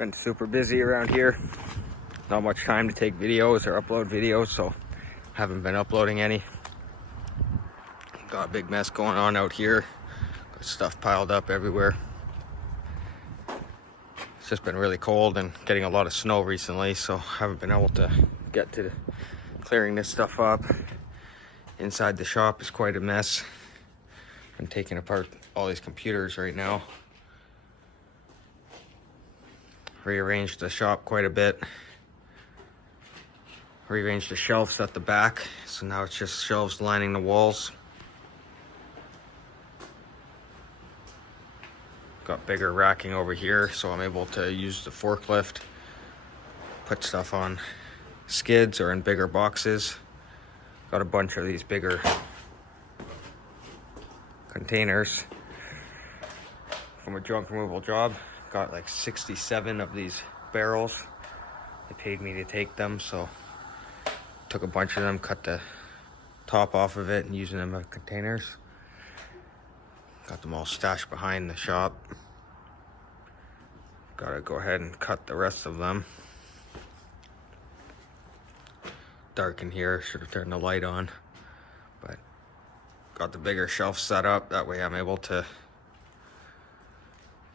Been super busy around here. Not much time to take videos or upload videos, so haven't been uploading any. Got a big mess going on out here. Got stuff piled up everywhere. It's just been really cold and getting a lot of snow recently, so haven't been able to get to clearing this stuff up. Inside the shop is quite a mess. I'm taking apart all these computers right now. Rearranged the shop quite a bit. Rearranged the shelves at the back, so now it's just shelves lining the walls. Got bigger racking over here, so I'm able to use the forklift, put stuff on skids or in bigger boxes. Got a bunch of these bigger containers from a junk removal job. Got like 67 of these barrels. They paid me to take them, so took a bunch of them, cut the top off of it and using them as containers. Got them all stashed behind the shop. Gotta go ahead and cut the rest of them. Dark in here, should have turned the light on, but got the bigger shelf set up. That way I'm able to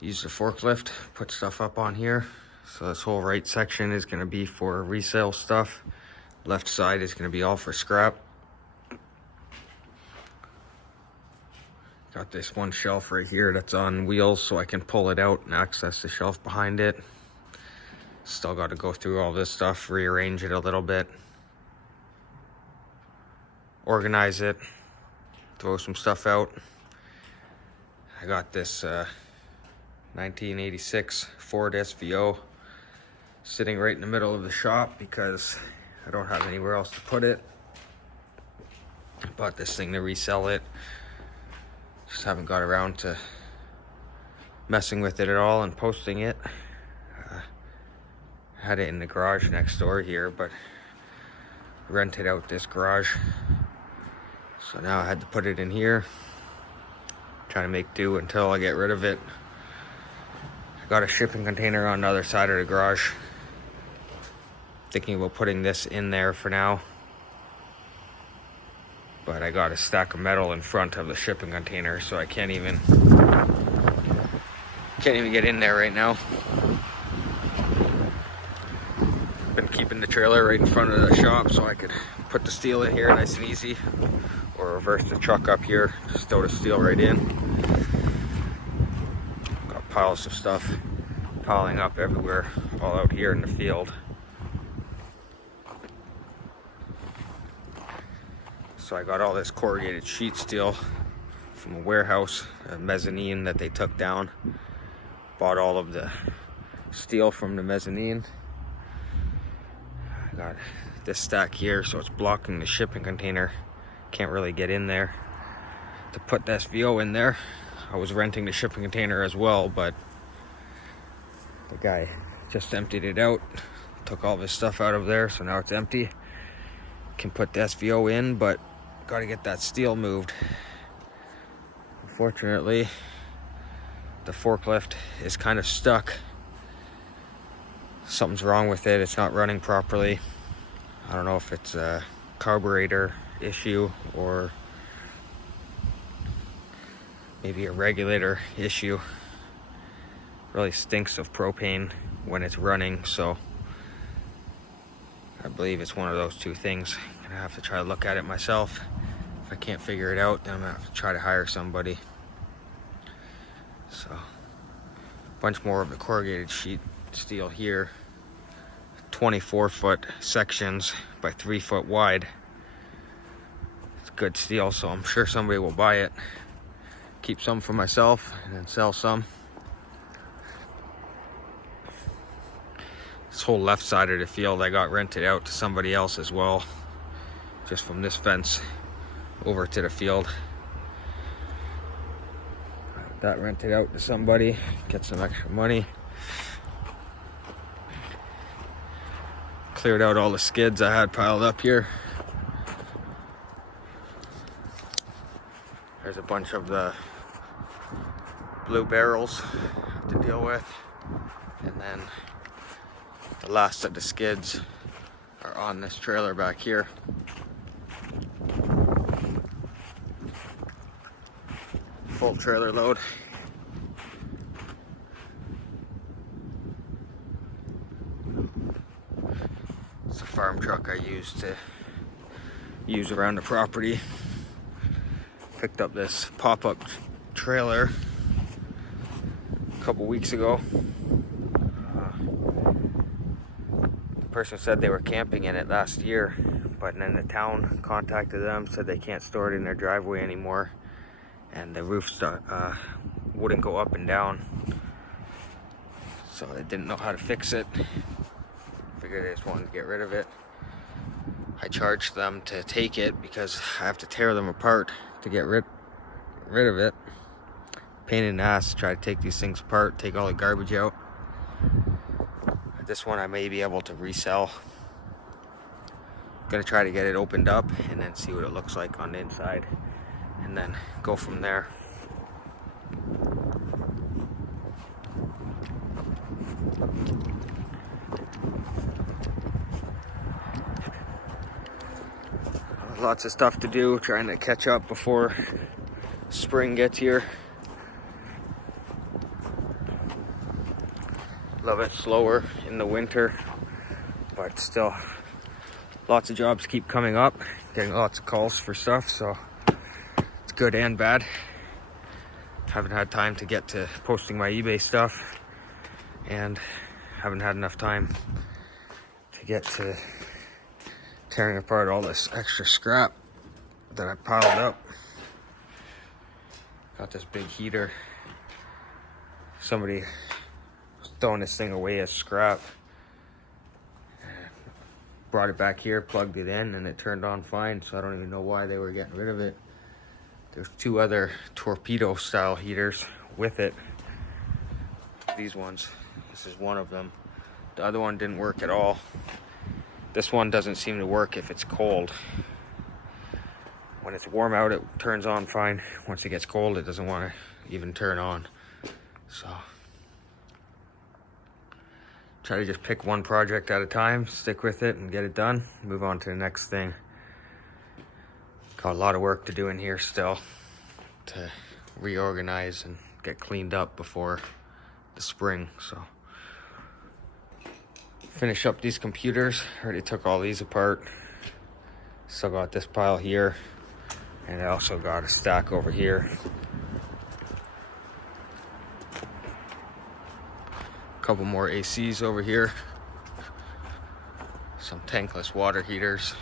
use the forklift, put stuff up on here. So this whole right section is going to be for resale stuff. Left side is going to be all for scrap. Got this one shelf right here that's on wheels, so I can pull it out and access the shelf behind it. Still got to go through all this stuff, rearrange it a little bit, organize it, throw some stuff out. I got this 1986 Ford SVO sitting right in the middle of the shop because I don't have anywhere else to put it. I bought this thing to resell it. Just haven't got around to messing with it at all and posting it. Had it in the garage next door here, but rented out this garage. So now I had to put it in here. Trying to make do until I get rid of it. I got a shipping container on the other side of the garage. Thinking about putting this in there for now. But I got a stack of metal in front of the shipping container, so I can't even get in there right now. Been keeping the trailer right in front of the shop so I could put the steel in here nice and easy, or reverse the truck up here, just throw the steel right in. Got piles of stuff piling up everywhere, all out here in the field. So I got all this corrugated sheet steel from a warehouse, a mezzanine that they took down. Bought all of the steel from the mezzanine. I got this stack here, so it's blocking the shipping container. Can't really get in there. To put the SVO in there, I was renting the shipping container as well, but the guy just emptied it out, took all this stuff out of there, so now it's empty. Can put the SVO in, but got to get that steel moved. Unfortunately, the forklift is kind of stuck. Something's wrong with it. It's not running properly. I don't know if it's a carburetor issue or maybe a regulator issue. Really stinks of propane when it's running, so I believe it's one of those two things. I'm gonna have to try to look at it myself. If I can't figure it out, then I'm gonna have to try to hire somebody. So, a bunch more of the corrugated sheet steel here. 24-foot sections by 3 foot wide. It's good steel, so I'm sure somebody will buy it. Keep some for myself and then sell some. This whole left side of the field I got rented out to somebody else as well. Just from this fence over to the field. That rented out to somebody, get some extra money. Cleared out all the skids I had piled up here. There's a bunch of the blue barrels to deal with. And then The last of the skids are on this trailer back here. Full trailer load. It's a farm truck I use around the property. Picked up this pop-up trailer a couple weeks ago. The person said they were camping in it last year, but then the town contacted them, said they can't store it in their driveway anymore, and the roof wouldn't go up and down, so they didn't know how to fix it. Figured they just wanted to get rid of it. I charged them to take it because I have to tear them apart to get rid of it. Pain in the ass to try to take these things apart, take all the garbage out. This one I may be able to resell. Gonna try to get it opened up and then see what it looks like on the inside, and then go from there. Lots of stuff to do, trying to catch up before spring gets here. A little bit slower in the winter, but still lots of jobs keep coming up, getting lots of calls for stuff, so it's good and bad. Haven't had time to get to posting my eBay stuff, and haven't had enough time to get to tearing apart all this extra scrap that I piled up. Got this big heater. Somebody was throwing this thing away as scrap. Brought it back here, plugged it in, and it turned on fine, so I don't even know why they were getting rid of it. There's two other torpedo style heaters with it. These ones. This is one of them. The other one didn't work at all. This one doesn't seem to work if it's cold. When it's warm out, it turns on fine. Once it gets cold, it doesn't want to even turn on. So try to just pick one project at a time, stick with it and get it done, move on to the next thing. Got a lot of work to do in here still to reorganize and get cleaned up before the spring. So finish up these computers. Already took all these apart. Still got this pile here, and I also got a stack over here. A couple more ACs over here. Some tankless water heaters.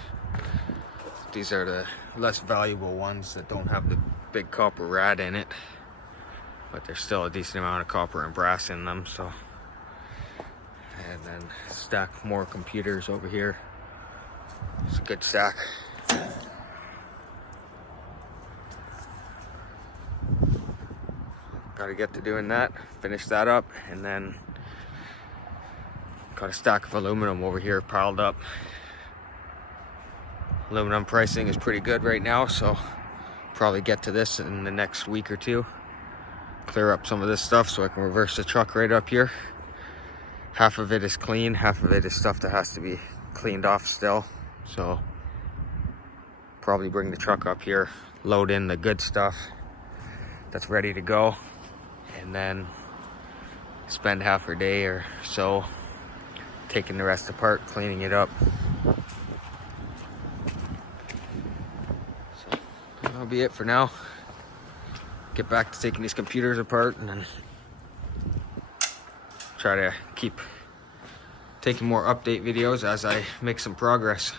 These are the less valuable ones that don't have the big copper rad in it, but there's still a decent amount of copper and brass in them, so. And then stack more computers over here. It's a good stack. Gotta get to doing that, finish that up, and then got a stack of aluminum over here piled up. Aluminum pricing is pretty good right now, so probably get to this in the next week or two. Clear up some of this stuff so I can reverse the truck right up here. Half of it is clean, half of it is stuff that has to be cleaned off still. So probably bring the truck up here, load in the good stuff that's ready to go, and then spend half a day or so taking the rest apart, cleaning it up. So that'll be it for now. Get back to taking these computers apart and then try to keep taking more update videos as I make some progress.